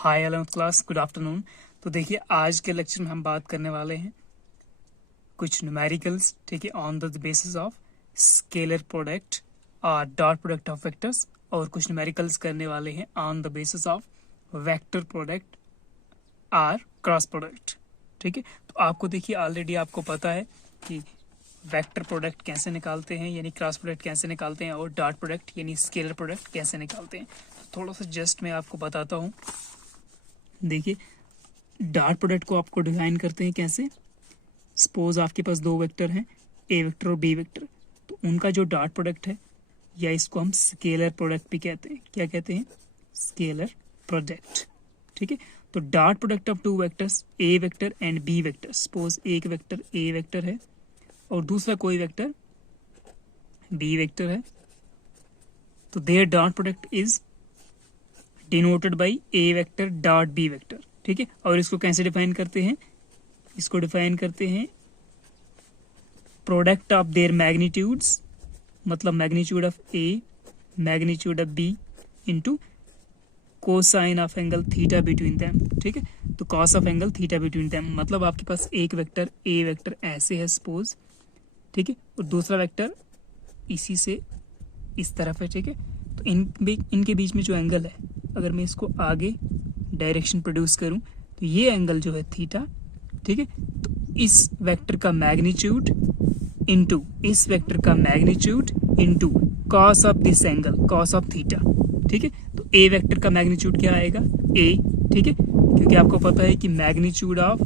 हाय 11th class, good afternoon. तो देखिए, आज के लेक्चर में हम बात करने वाले हैं कुछ न्यूमेरिकल्स, ठीक है, on the basis of scalar product और डॉट प्रोडक्ट ऑफ वेक्टर्स, और कुछ न्यूमेरिकल्स करने वाले हैं on the basis of vector product और क्रॉस प्रोडक्ट। ठीक है, तो आपको देखिए ऑलरेडी आपको पता है कि वेक्टर प्रोडक्ट कैसे निकालते हैं, यानी क्रॉस प्रोडक्ट कैसे निकालते हैं, और डॉट प्रोडक्ट यानी स्केलर प्रोडक्ट कैसे निकालते हैं। तो थोड़ा सा जस्ट मैं आपको बताता हूँ। देखिए, डॉट प्रोडक्ट को आपको डिफाइन करते हैं कैसे। सपोज आपके पास दो वेक्टर हैं, ए वेक्टर और बी वेक्टर, तो उनका जो डॉट प्रोडक्ट है, या इसको हम स्केलर प्रोडक्ट भी कहते हैं। क्या कहते हैं? Scalar product. ठीक है, तो dot product of two vectors, A vector and B vector. Suppose एक वेक्टर ए वेक्टर है और दूसरा कोई वेक्टर बी वेक्टर है, तो their dot product is denoted by a vector dot B vector. ठीक है, और इसको कैसे डिफाइन करते हैं? इसको डिफाइन करते हैं प्रोडक्ट ऑफ देयर मैग्नीट्यूड्स, मतलब magnitude of A, magnitude of B into cosine of angle theta between them. ठीक है, तो cos of angle theta between them, मतलब आपके पास एक वेक्टर ए वेक्टर ऐसे है सपोज, ठीक है, और दूसरा वेक्टर इसी से इस तरफ है। ठीक है, तो इनके बीच में जो एंगल है, अगर मैं इसको आगे डायरेक्शन प्रोड्यूस करूं तो ये एंगल जो है थीटा। ठीक है, तो इस वेक्टर का मैग्नीट्यूड इनटू इस वेक्टर का magnitude into cos of this angle, cos of theta. ठीक है, तो ए वेक्टर का मैग्नीट्यूड क्या आएगा? ए। ठीक है, क्योंकि आपको पता है कि मैग्नीट्यूड ऑफ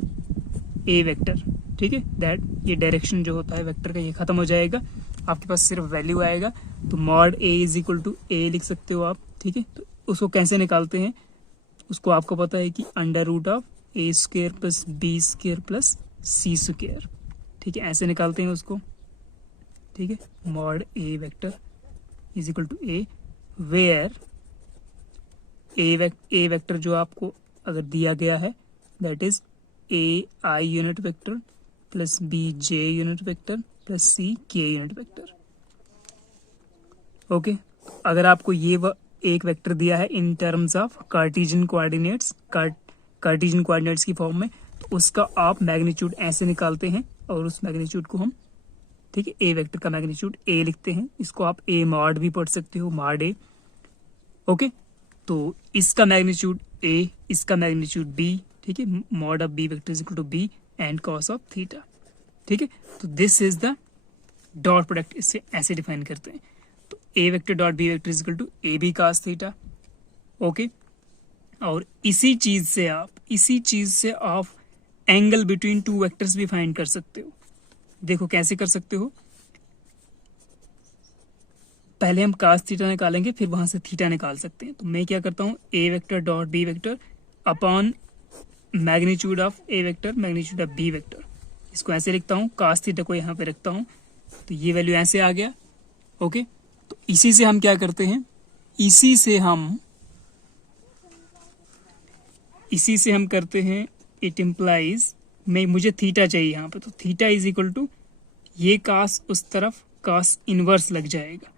ए वेक्टर, ठीक है, दैट ये डायरेक्शन जो होता है वेक्टर का, ये खत्म हो जाएगा, आपके पास सिर्फ वैल्यू आएगा। तो mod A is equal to A लिख सकते हो आप। ठीक है, तो उसको कैसे निकालते हैं? उसको आपको पता है कि under root of A square plus B square plus C square. ठीक है, ऐसे निकालते हैं उसको। ठीक है, mod A vector is equal to A, where A vector जो आपको अगर दिया गया है that is A I unit vector plus B J unit vector plus C K unit vector. Okay, अगर आपको ये एक वेक्टर दिया है in terms of Cartesian coordinates, Cartesian coordinates की फॉर्म में, तो उसका आप मैग्नीट्यूड ऐसे निकालते हैं, और उस मैग्नीट्यूड को हम, ठीक है, ए वेक्टर का मैग्नीट्यूड ए लिखते हैं। इसको आप ए मॉड भी पढ़ सकते हो, मॉड ए। ओके, तो इसका मैग्नीट्यूड ए, इसका मैग्नीट्यूड बी। ठीक है, mod of B vector is equal to B and cos of theta. ठीक है, तो this is the dot product, इससे ऐसे डिफाइन करते हैं। तो A vector dot B vector is equal to A B cos theta. Okay, और इसी चीज से आप एंगल बिटवीन टू वेक्टर्स भी फाइंड कर सकते हो। देखो कैसे कर सकते हो। पहले हम cos थीटा निकालेंगे, फिर वहां से थीटा निकाल सकते हैं। तो मैं क्या करता हूँ, A vector dot B vector upon magnitude of A vector magnitude of B vector, इसको ऐसे लिखता हूँ। cos थीटा को यहाँ पे रखता हूँ, तो ये वैल्यू ऐसे आ गया। ओके, तो इसी से हम क्या करते हैं, इसी से हम करते हैं, इट इम्प्लाइज, मुझे थीटा चाहिए यहाँ पे, तो थीटा इज इक्वल टू ये cos उस तरफ cos इनवर्स लग जाएगा,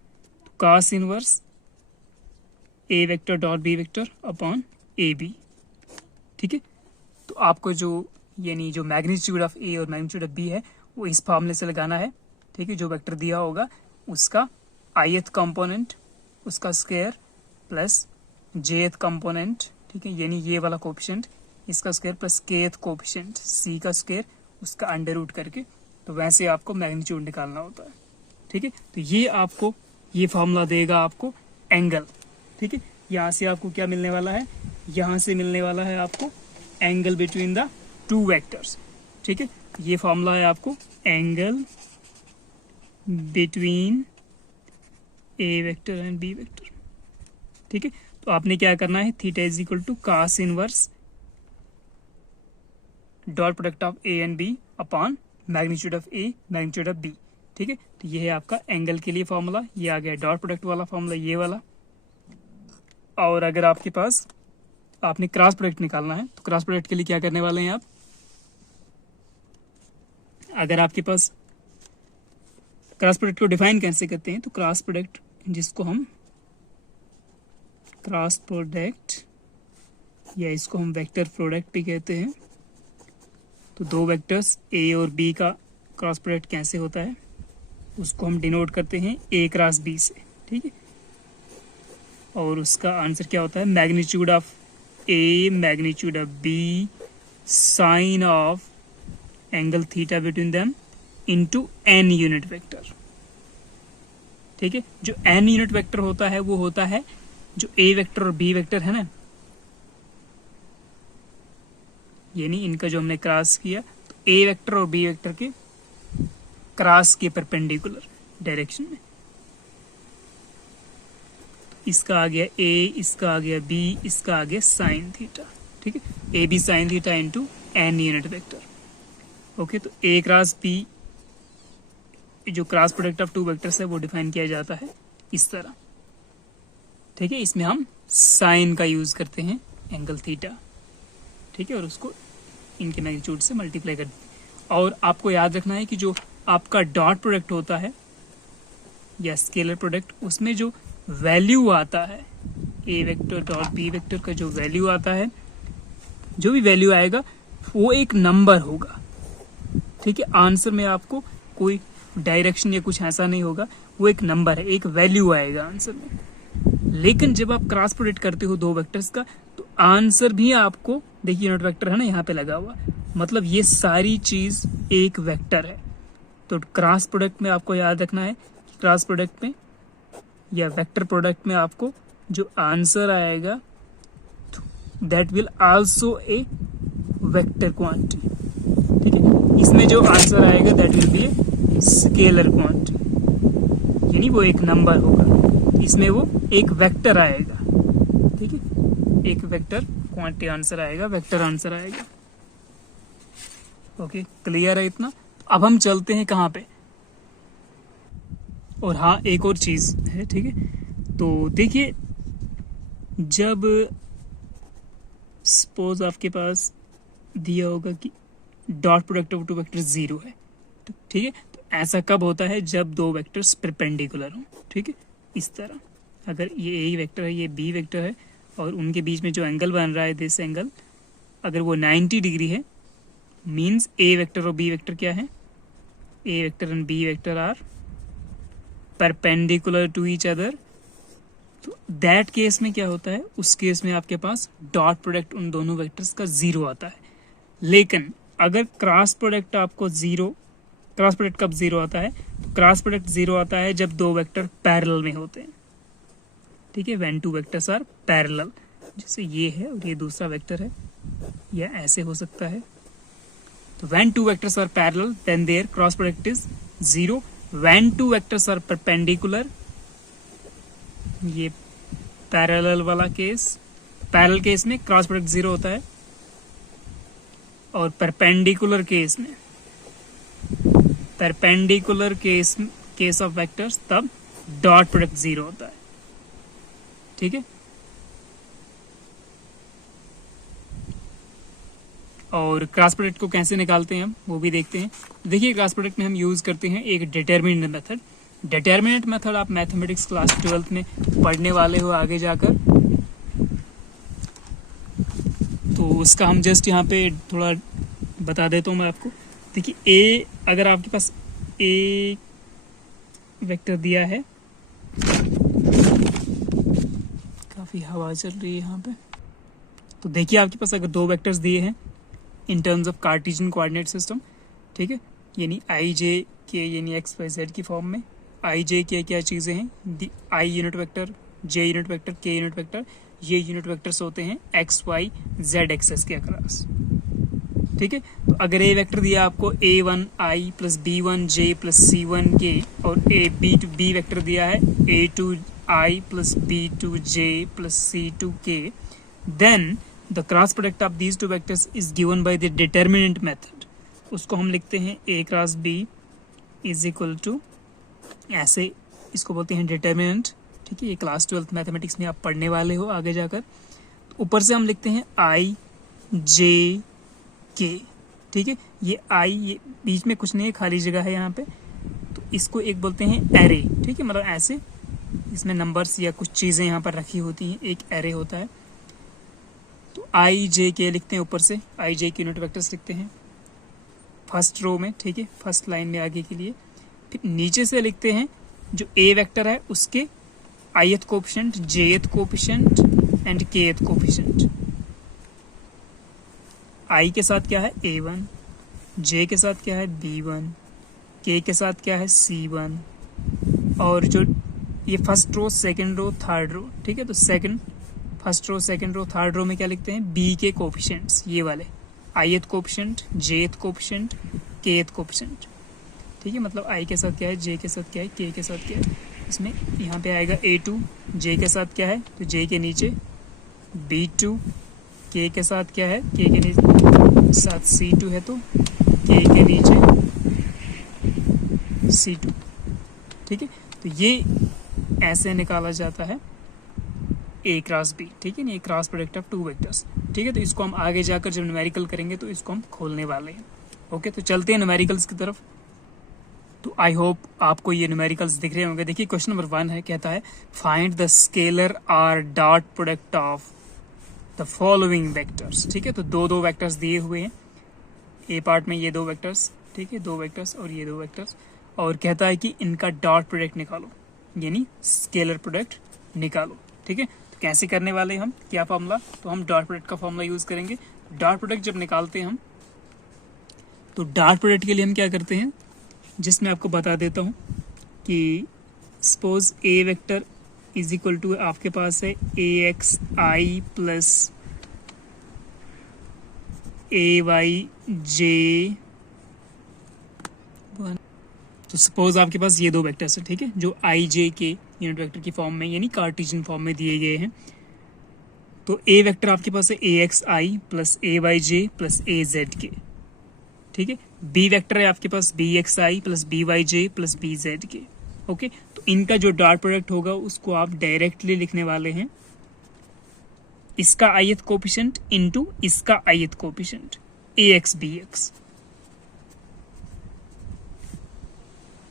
तो cos inverse a vector dot B vector upon a b. ठीक है, तो आपको जो यानी जो मैग्नीट्यूड ऑफ ए और मैग्नीट्यूड ऑफ बी है वो इस फॉर्मूले से लगाना है। ठीक है, जो वेक्टर दिया होगा उसका ith कंपोनेंट, उसका स्क्वायर प्लस jth कंपोनेंट, ठीक है, यानी ये वाला कोफिशिएंट, इसका स्क्वायर प्लस kth कोफिशिएंट, सी का स्क्वायर, उसका अंडर रूट करके, तो वैसे आपको मैग्नीट्यूड निकालना होता है। ठीक है, तो ये आपको ये फॉर्मूला देगा आपको एंगल। ठीक है, यहाँ से आपको क्या मिलने वाला है, यहाँ से मिलने वाला है आपको angle between the two vectors. ठीक है, ये फॉर्मूला है आपको angle between a vector and B vector. ठीक है, तो आपने क्या करना है, theta is equal to cos inverse dot product of A and b upon magnitude of A magnitude of B. ठीक है, तो ये है आपका एंगल के लिए फॉर्मूला, ये आ गया डॉट प्रोडक्ट वाला फॉर्मूला, ये वाला। और अगर आपके पास आपने क्रॉस प्रोडक्ट निकालना है, तो क्रॉस प्रोडक्ट के लिए क्या करने वाले हैं आप, अगर आपके पास क्रॉस प्रोडक्ट को डिफाइन कैसे करते हैं, तो क्रॉस प्रोडक्ट जिसको हम क्रॉस प्रोडक्ट या इसको हम वेक्टर प्रोडक्ट भी कहते हैं। तो दो वेक्टर्स ए और बी का क्रॉस प्रोडक्ट कैसे होता है, उसको हम डिनोट करते हैं ए क्रॉस बी से, ठीक है। और उसका आंसर क्या होता है, magnitude of A magnitude of b sine of angle theta between them into n unit vector, ठीक है। जो एन यूनिट वेक्टर होता है वो होता है जो ए वेक्टर और बी वेक्टर है ना, यानी इनका जो हमने क्रॉस किया, तो ए वेक्टर और बी वेक्टर के क्रॉस के परपेंडिकुलर डायरेक्शन में। इसका आ गया ए, इसका आ गया बी, इसका आ गया साइन थीटा, ठीक है। A b sine theta into n unit vector. Okay, तो ए क्रॉस बी जो cross product of two vectors है वो डिफाइन किया जाता है इस तरह, ठीक है। इसमें हम साइन का यूज करते हैं एंगल थीटा, ठीक है, और उसको इनके मैग्नीट्यूड से मल्टीप्लाई करते हैं। और आपको याद रखना है कि जो आपका डॉट प्रोडक्ट होता है या स्केलर प्रोडक्ट, उसमें जो वैल्यू आता है A vector dot B vector का जो वैल्यू आता है, जो भी वैल्यू आएगा वो एक नंबर होगा, ठीक है। आंसर में आपको कोई डायरेक्शन या कुछ ऐसा नहीं होगा, वो एक नंबर है, एक वैल्यू आएगा आंसर में। लेकिन जब आप क्रॉस प्रोडक्ट करते हो दो वेक्टर्स का, तो आंसर भी आपको, देखिए यूनिट वेक्टर है ना यहाँ पे लगा हुआ, मतलब ये सारी चीज एक वेक्टर है। तो क्रॉस प्रोडक्ट में आपको याद रखना है कि क्रॉस प्रोडक्ट में या वेक्टर प्रोडक्ट में आपको जो आंसर आएगा that will also a vector quantity, ठीक है। इसमें जो आंसर आएगा that will be a scalar quantity, यानी वो एक नंबर होगा, इसमें वो एक वेक्टर आएगा, ठीक है। एक वेक्टर क्वांटिटी आंसर आएगा, वेक्टर आंसर आएगा। ओके, क्लियर है इतना। अब हम चलते हैं कहाँ पे, और हाँ एक और चीज है, ठीक है। तो देखिए, जब सपोज आपके पास दिया होगा कि dot product of two vector 0 है, तो ठीक है, तो ऐसा कब होता है, जब दो वेक्टर्स परपेंडिकुलर हो, ठीक है। इस तरह अगर ये ए वेक्टर है, ये बी वेक्टर है, और उनके बीच में जो एंगल बन रहा है दिस एंगल, अगर वो 90 डिग्री है, मीन्स ए वेक्टर और बी वेक्टर क्या है, A vector and B vector are perpendicular to each other. तो दैट केस में क्या होता है, उस केस में आपके पास डॉट प्रोडक्ट उन दोनों वेक्टर्स का 0 आता है। लेकिन अगर क्रॉस प्रोडक्ट आपको 0, क्रॉस प्रोडक्ट कब 0 आता है, तो क्रॉस प्रोडक्ट 0 आता है जब दो वेक्टर पैरेलल में होते हैं, ठीक है। When two vectors are parallel, जैसे ये है और ये दूसरा वेक्टर है, या ऐसे हो सकता है। तो when two vectors are parallel then their cross product is 0। When two vectors are perpendicular, ये पैरेलल वाला केस, पैरेलल केस में क्रॉस प्रोडक्ट 0 होता है, और परपेंडिकुलर केस में, परपेंडिकुलर केस ऑफ वेक्टर्स, तब डॉट प्रोडक्ट 0 होता है, ठीक है। और क्रॉस प्रोडक्ट को कैसे निकालते हैं हम, वो भी देखते हैं। देखिए, क्रॉस प्रोडक्ट में हम यूज करते हैं एक डिटरमिनेंट मेथड। डिटरमिनेंट मेथड आप मैथमेटिक्स क्लास 12th में पढ़ने वाले हो आगे जाकर, तो उसका हम जस्ट यहाँ पे थोड़ा बता देता हूँ मैं आपको। देखिए, ए, अगर आपके पास ए वेक्टर दिया है, काफी हवा चल रही है यहाँ पे, तो देखिए आपके पास अगर दो वेक्टर्स दिए हैं इन terms of Cartesian coordinate system, ठीक है, यानी आई जे के, यानी एक्स वाई जेड की फॉर्म में। आई जे के क्या चीज़ें हैं, आई यूनिट वेक्टर, जे यूनिट वेक्टर, के यूनिट वेक्टर, ये यूनिट वेक्टर्स होते हैं एक्स वाई जेड एक्सेस के अक्रॉस, ठीक है। तो अगर ए वेक्टर दिया आपको a1 i plus b1 j plus c1 k, और बी वेक्टर दिया है a2 i plus b2 j plus c2 k, then the cross product of these two vectors is given by the determinant method. उसको हम लिखते हैं a cross b is equal to, ऐसे इसको बोलते हैं डिटरमिनेंट, ठीक है। ये क्लास 12th मैथमेटिक्स में आप पढ़ने वाले हो आगे जाकर। तो ऊपर से हम लिखते हैं i j k, ठीक है। ये i, ये बीच में कुछ नहीं है, खाली जगह है यहाँ पे, तो इसको एक बोलते हैं एरे, ठीक है। मतलब ऐसे इसमें नंबर्स या कुछ चीज़ें यहाँ पर रखी होती हैं, एक एरे होता है। तो आई जे के लिखते हैं, ऊपर से आई जे के यूनिट वेक्टर्स लिखते हैं फर्स्ट रो में, ठीक है, फर्स्ट लाइन में आगे के लिए। फिर नीचे से लिखते हैं जो ए वेक्टर है उसके ith coefficient, jth coefficient and kth coefficient. आई के साथ क्या है A1, जे के साथ क्या है B1, के साथ क्या है C1, और जो ये first row, second row, third row, ठीक है। तो first row, second row, third row में क्या लिखते हैं बी के कोफिशिएंट्स, ये वाले ith coefficient, jth coefficient, kth coefficient, ठीक है। मतलब आई के साथ क्या है, जे के साथ क्या है, के के साथ क्या है। इसमें यहाँ पे आएगा A2, जे के साथ क्या है तो जे के नीचे B2, के साथ क्या है, के नीचे साथ C2 है तो के नीचे C2, ठीक है। तो ये ऐसे निकाला जाता है A क्रॉस B, ठीक है ना, ये cross product of two vectors, ठीक है। तो इसको हम आगे जाकर जब न्यूमेरिकल करेंगे तो इसको हम खोलने वाले हैं। ओके, तो चलते हैं न्यूमेरिकल्स की तरफ। तो आई होप आपको ये न्यूमेरिकल्स दिख रहे होंगे। देखिए क्वेश्चन नंबर 1 है, कहता है find the scalar R dot product of the following vectors, ठीक है। तो दो वेक्टर्स दिए हुए हैं ए पार्ट में, ये दो वेक्टर्स, ठीक है, दो वेक्टर्स और ये दो वेक्टर्स, और कहता है कि इनका डॉट प्रोडक्ट निकालो, यानी स्केलर प्रोडक्ट निकालो, ठीक है। तो कैसे करने वाले हैं हम, क्या फॉर्मूला, तो हम डॉट प्रोडक्ट का फॉर्मूला यूज करेंगे। डॉट प्रोडक्ट जब निकालते हैं हम, तो डॉट प्रोडक्ट के लिए हम क्या करते हैं, जिसमें आपको बता देता हूं कि suppose a vector is equal to आपके पास है AXI प्लस AYJ, तो सपोज आपके पास ये दो वेक्टर्स है, ठीक है, जो IJ के यूनिट वेक्टर की फॉर्म में यानी कार्टेशियन फॉर्म में दिए गए हैं। तो ए वेक्टर आपके पास है AXI plus AYJ plus AZK, ठीक है। बी वेक्टर है आपके पास BXI plus BYJ plus BZK, okay. तो इनका जो डॉट प्रोडक्ट होगा उसको आप डायरेक्टली लिखने वाले हैं इसका आईथ कोफिशिएंट इनटू इसका आईथ कोफिशिएंट AXBX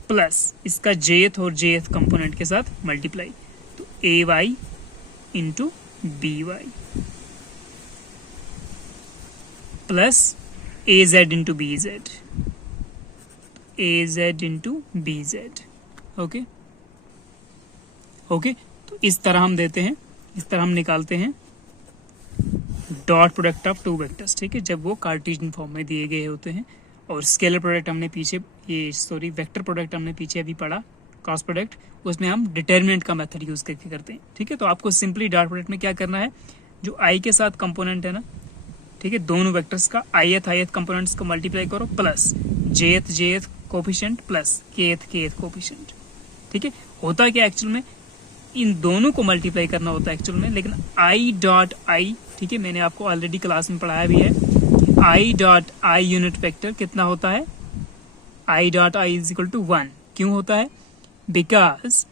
प्लस इसका जेथ और जेथ कंपोनेंट के साथ मल्टीप्लाई, तो AY into BY plus AZ into BZ, AZ into BZ, okay okay. तो इस तरह हम देते हैं, इस तरह हम निकालते हैं dot product of two vectors, ठीक है, जब वो कार्टेशियन फॉर्म में दिए गए होते हैं। और स्केलर प्रोडक्ट हमने पीछे वेक्टर प्रोडक्ट हमने पीछे अभी पढ़ा, क्रॉस प्रोडक्ट, उसमें हम डिटर्मिनेंट का मेथड यूज करके करते हैं, ठीक है। तो आपको सिंपली डॉट प्रोडक्ट में क्या करना है, जो आई के साथ कंपोनेंट है ना, ठीक है, दोनों वेक्टर्स का आईथ कंपोनेंट्स को मल्टीप्लाई करो प्लस जेथ कोफिशिएंट प्लस केथ कोफिशिएंट, ठीक है। होता क्या एक्चुअल में, इन दोनों को मल्टीप्लाई करना होता है एक्चुअल में, लेकिन आई डॉट आई, ठीक है, मैंने आपको ऑलरेडी क्लास में पढ़ाया भी है, i dot i unit vector कितना होता है, i dot i is equal to 1। क्यों होता है, बिकॉज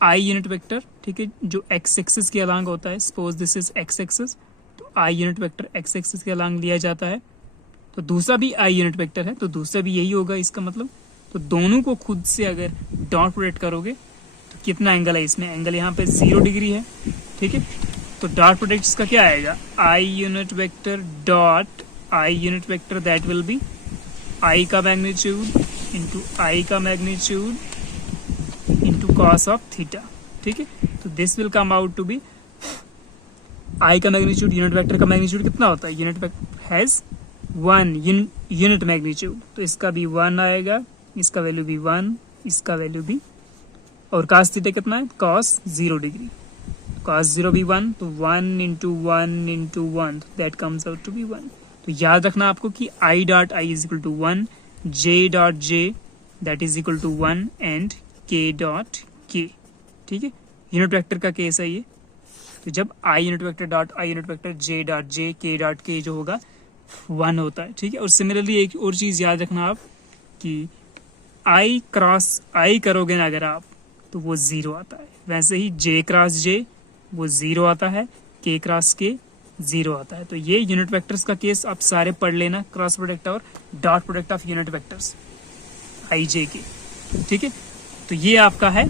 आई यूनिट वेक्टर, ठीक है, जो एक्स एक्सिस के अलांग होता है, suppose this is X axis, तो I unit vector X axis के अलांग लिया जाता है। तो दूसरा भी आई यूनिट वेक्टर है, तो दूसरा भी यही होगा इसका मतलब। तो दोनों को खुद से अगर डॉट प्रोडक्ट करोगे तो कितना एंगल है इसमें, एंगल यहाँ पे 0 डिग्री है, ठीक है। तो डॉट प्रोडक्ट इसका क्या आएगा, i unit vector dot i unit vector, that will be i का मैग्नीट्यूड इंटू आई का magnitude into cos of theta, ठीक है। तो this will come out to be i का मैग्नीट्यूड, यूनिट वेक्टर का मैग्नीट्यूड कितना होता है, unit vector has 1 unit magnitude, तो इसका भी 1 आएगा, इसका वैल्यू भी 1, इसका वैल्यू भी, और cos थीटा कितना है, cos 0 डिग्री, cos 0 भी 1, तो 1 into 1 into 1, that comes out to be 1। तो याद रखना आपको कि i dot i is equal to 1, j dot j that is equal to 1 and k dot k, ठीक है। यूनिट वेक्टर का केस है ये। तो जब आई unit vector dot i unit vector J dot जे के डॉट के जो होगा 1 होता है, ठीक है। और सिमिलरली एक और चीज याद रखना आप कि आई क्रॉस आई करोगे ना अगर आप, तो वो 0 आता है, वैसे ही जे क्रॉस जे वो 0 आता है, के क्रॉस के 0 आता है। तो ये यूनिट वेक्टर्स का केस आप सारे पढ़ लेना, क्रॉस प्रोडक्ट और dot product of unit vectors I J K, ठीक है। तो ये आपका है,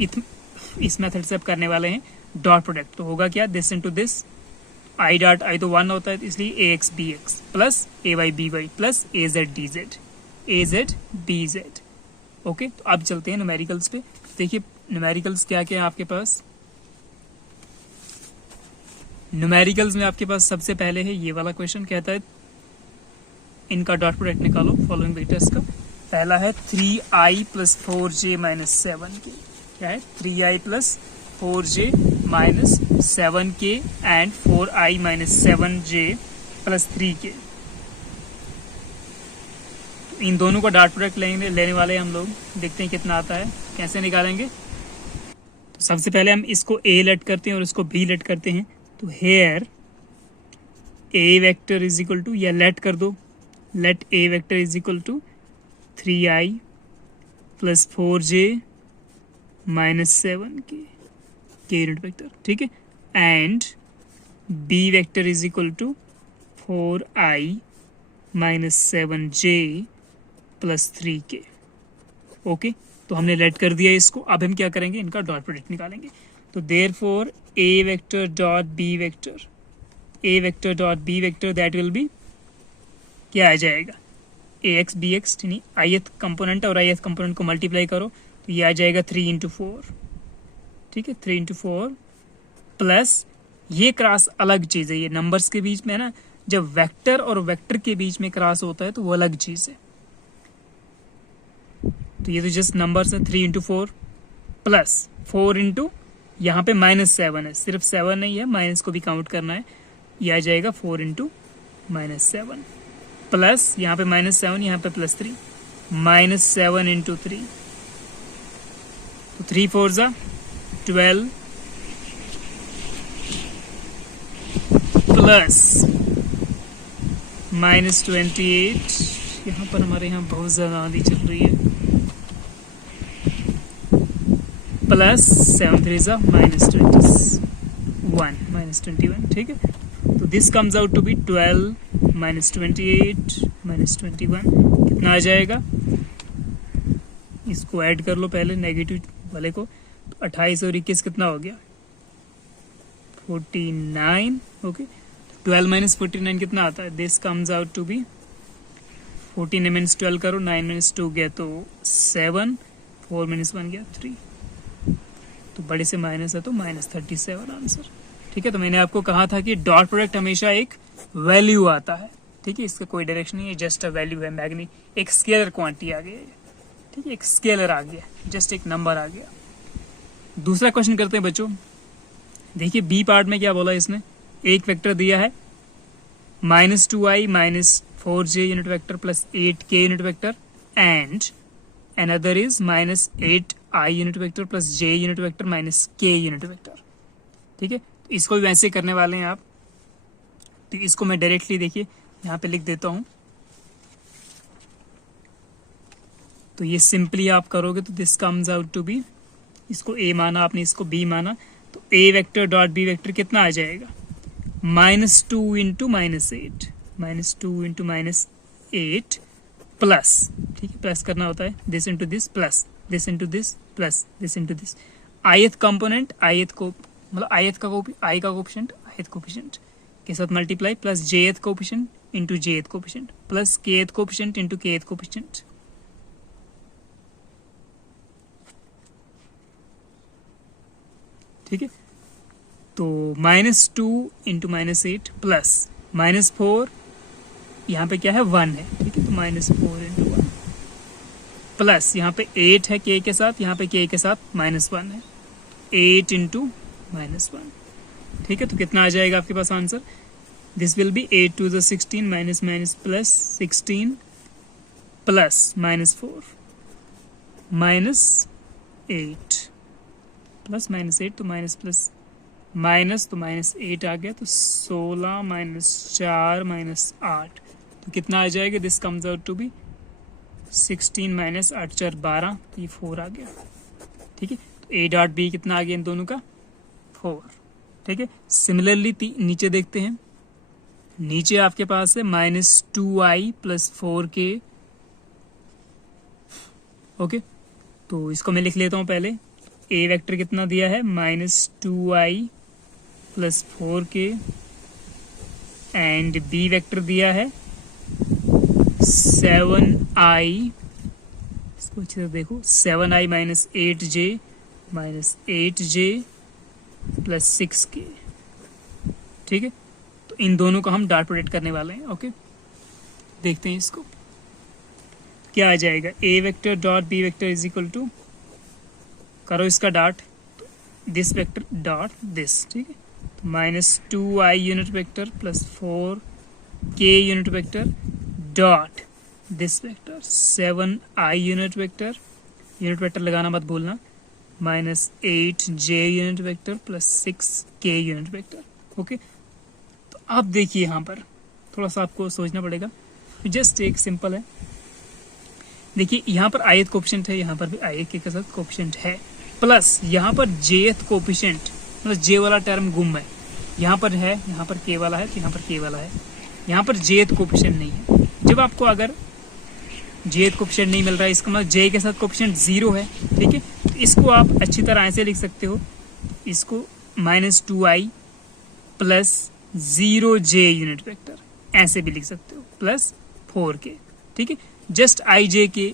इस मेथड से आप करने वाले हैं डॉट प्रोडक्ट। तो होगा क्या, this into this I dot आई तो 1 होता है, तो इसलिए ए x B x plus A Y B Y plus A Z D Z, A Z B Z. Okay, तो अब चलते हैं न्यूमेरिकल्स पे। देखिए न्यूमेरिकल्स क्या क्या है आपके पास। न्यूमेरिकल्स में आपके पास सबसे पहले है ये वाला क्वेश्चन, कहता है इनका डॉट प्रोडक्ट निकालो फॉलोइंग वेक्टर्स का। पहला है 3i plus 4j minus 7k, क्या है 3i plus 4j minus 7k and 4i minus 7j plus 3k। इन दोनों का डॉट प्रोडक्ट लेने वाले हम लोग, देखते हैं कितना आता है, कैसे निकालेंगे। तो सबसे पहले हम इसको a लेट करते हैं और इसको b लेट करते हैं। तो here a vector is equal to, या लेट कर दो, let a vector is equal to 3i plus 4j minus 7k के यूनिट वेक्टर, ठीक है। And b vector is equal to 4i minus 7j plus 3k। Okay, तो हमने late कर दिया इसको। अब हम क्या करेंगे, इनका डॉट प्रोडक्ट निकालेंगे। तो therefore a vector dot b vector, a vector dot b vector that will B, क्या आ जाएगा, ax bx, यानी ith कंपोनेंट और ith कंपोनेंट को मल्टीप्लाई करो तो ये आ जाएगा 3 इंटू 4, ठीक है, 3 इंटू 4 प्लस ये क्रॉस अलग चीज़ है, ये नंबर्स के बीच में है ना, जब वेक्टर और वेक्टर के बीच में क्रॉस होता है तो वो अलग चीज़ है। तो ये तो जस्ट नंबर्स है, 3 इंटू 4 प्लस 4 इंटू, यहाँ पे माइनस 7 है, सिर्फ 7 नहीं है, माइनस को भी काउंट करना है, ये आ जाएगा 4 इंटू माइनस 7 प्लस यहाँ पे माइनस 7, यहाँ पे प्लस 3, माइनस 7 इंटू 3, तो 3 4 जा 12 प्लस माइनस 28, यहाँ पर हमारे यहाँ बहुत ज़्यादा आंधी चल रही है, प्लस 7 3 जा माइनस 21, माइनस 21, ठीक है। तो this comes out to be 12 minus 28 minus 21, कितना आ जाएगा, इसको ऐड कर लो पहले नेगेटिव वाले को। तो 28 और 21 कितना हो गया, 49। ओके, 12 माइनस 49 कितना आता है, this comes out to be 14 minus 12 करो, 9 माइनस 2 गया तो 7, 4 माइनस 1 गया 3, तो बड़े से माइनस है तो माइनस 37 आंसर, ठीक है। तो मैंने आपको कहा था कि डॉट प्रोडक्ट हमेशा एक वैल्यू आता है, ठीक है, इसका कोई डायरेक्शन नहीं है, जस्ट अ वैल्यू है। मैग्नी एक स्केलर क्वांटिटी आ गया, ठीक है, एक स्केलर आ गया, जस्ट एक नंबर आ गया। दूसरा क्वेश्चन करते हैं बच्चों। देखिए बी पार्ट में क्या बोला इसने, एक वेक्टर दिया है minus 2i minus 4j unit vector plus 8k unit vector and another is minus 8i unit vector plus j unit vector minus k unit vector, ठीक है। तो इसको भी वैसे करने वाले हैं आप, तो इसको मैं डायरेक्टली देखिए यहाँ पे लिख देता हूँ। तो ये सिंपली आप करोगे तो this comes out to be, इसको a माना आपने, इसको b माना, तो a vector dot b vector कितना आ जाएगा, minus 2 into minus 8, minus 2 into minus 8 plus, ठीक है, प्लस करना होता है, this into this plus this into this plus this into this, ith component ith को मतलब ith का i का कोफिशिएंट ith कोफिशिएंट के साथ multiply plus jth coefficient into jth coefficient plus kth coefficient into kth coefficient, ठीक है। तो minus 2 into minus 8 plus minus 4, यहाँ पे क्या है 1 है, ठीक है, तो माइनस 4 इंटू 1 प्लस यहाँ पे 8 है k के साथ, यहाँ पे k के साथ माइनस 1 है, 8 इंटू माइनस 1, ठीक है। तो कितना आ जाएगा आपके पास answer, this will be 8 to the 16 minus minus plus 16 plus minus 4 minus 8 plus minus 8, तो माइनस प्लस माइनस, तो माइनस 8 आ गया, तो 16 माइनस 4 माइनस 8, तो कितना आ जाएगा, this comes out to be 16 minus 8 4 12, तो ये 4 आ गया, ठीक है। तो a डॉट b कितना आ गया इन दोनों का 4, ठीक है। सिमिलरली नीचे देखते हैं, नीचे आपके पास है minus 2i plus 4k, okay. तो इसको मैं लिख लेता हूँ पहले, a वेक्टर कितना दिया है minus 2i plus 4k and B vector दिया है 7i, इसको अच्छे से देखो, 7i minus 8j minus 8j plus 6k। ठीक है, तो इन दोनों का हम डॉट प्रोडक्ट करने वाले हैं। ओके, देखते हैं इसको क्या आ जाएगा। A vector dot B vector is equal to, करो इसका dot, this vector dot this. ठीक है, तो minus 2i unit vector plus 4k unit vector dot this vector 7i unit vector लगाना मत भूलना, minus 8j unit vector plus 6k unit vector. Okay, तो अब देखिए यहाँ पर थोड़ा सा आपको सोचना पड़ेगा, जस्ट एक सिंपल है। देखिए यहाँ पर ith कोएफिशिएंट है, यहाँ पर भी ith के साथ कोएफिशिएंट है, प्लस यहाँ पर jth कोएफिशिएंट मतलब j वाला टर्म गुम है, यहाँ पर है, यहाँ पर k वाला है, तो यहाँ पर k वाला है, यहाँ पर jth कोएफिशिएंट नहीं है। जब आपको अगर jth कोएफिशिएंट नहीं मिल रहा है, इसका मतलब j के साथ कोएफिशिएंट 0 है। ठीक है, तो इसको आप अच्छी तरह ऐसे लिख सकते हो, इसको minus 2i plus 0j unit vector ऐसे भी लिख सकते हो, प्लस 4k। ठीक है, जस्ट ij के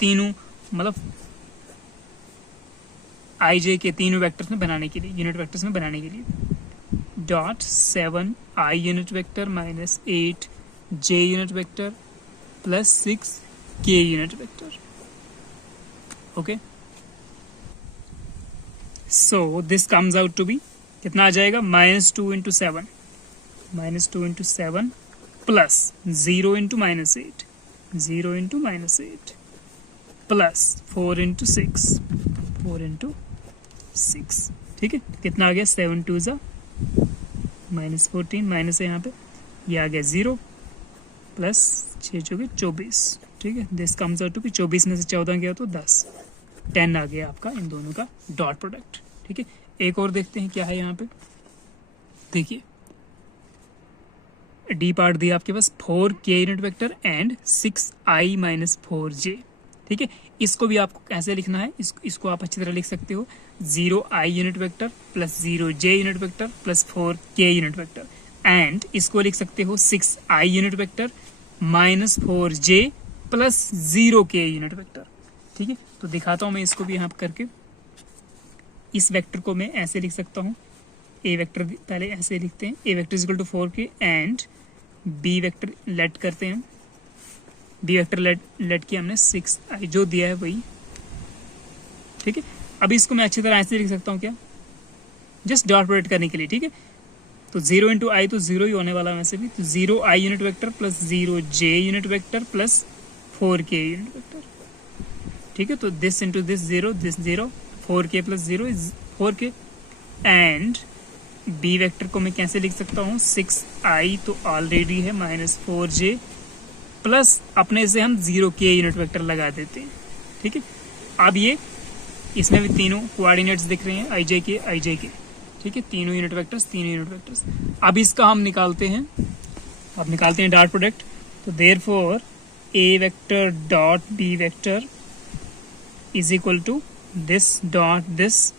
तीनों मतलब ij के तीनों वेक्टर्स में बनाने के लिए, यूनिट वेक्टर्स में बनाने के लिए, dot 7i unit vector minus 8j unit vector plus 6k unit vector. Okay, so this comes out to be कितना आ जाएगा, minus 2 into 7, minus 2 into 7 plus 0 into minus 8, 0 into minus 8 plus 4 into 6, 4 into 6। ठीक है, कितना आ गया, 7 2 ज़ा minus 14, minus है यहाँ पे, ये आ गया 0 प्लस 6 चौके 24। ठीक है, this comes out to be 24 में से 14 गया तो 10 आ गया आपका इन दोनों का डॉट प्रोडक्ट। ठीक है, एक और देखते हैं क्या है यहाँ पे। देखिए डी पार्ट दिया आपके पास 4k unit vector and 6i minus 4j। ठीक है, इसको भी आपको कैसे लिखना है, इसको आप अच्छी तरह लिख सकते हो, 0i unit vector plus 0j unit vector plus 4k unit vector, and इसको लिख सकते हो 6i unit vector minus 4j plus 0k unit vector. ठीक है, तो दिखाता हूं मैं इसको भी यहाँ करके। इस वेक्टर को मैं ऐसे लिख सकता हूँ, ए वेक्टर पहले ऐसे लिखते हैं, A vector is equal to 4k and B vector let करते हैं, बी वेक्टर लेट किया हमने 6i जो दिया है वही। ठीक है, अब इसको मैं अच्छी तरह ऐसे लिख सकता हूँ क्या, जस्ट डॉट प्रोडक्ट करने के लिए। ठीक है, तो 0 इंटू आई तो 0 ही होने वाला है वैसे भी, तो 0i unit vector plus 0j unit vector plus 4k unit vector. ठीक है, तो this into this 0, this 0, 4k plus 0 is 4k, and B vector को मैं कैसे लिख सकता हूँ, 6i तो ऑलरेडी है माइनस 4j प्लस अपने से हम 0k यूनिट वेक्टर लगा देते हैं। ठीक है, अब ये इसमें भी तीनों कोऑर्डिनेट्स दिख रहे हैं, ij के। ठीक है, तीनों यूनिट वेक्टर्स। अब इसका हम निकालते हैं, डॉट प्रोडक्ट। तो therefore a vector dot B vector is equal to this dot this,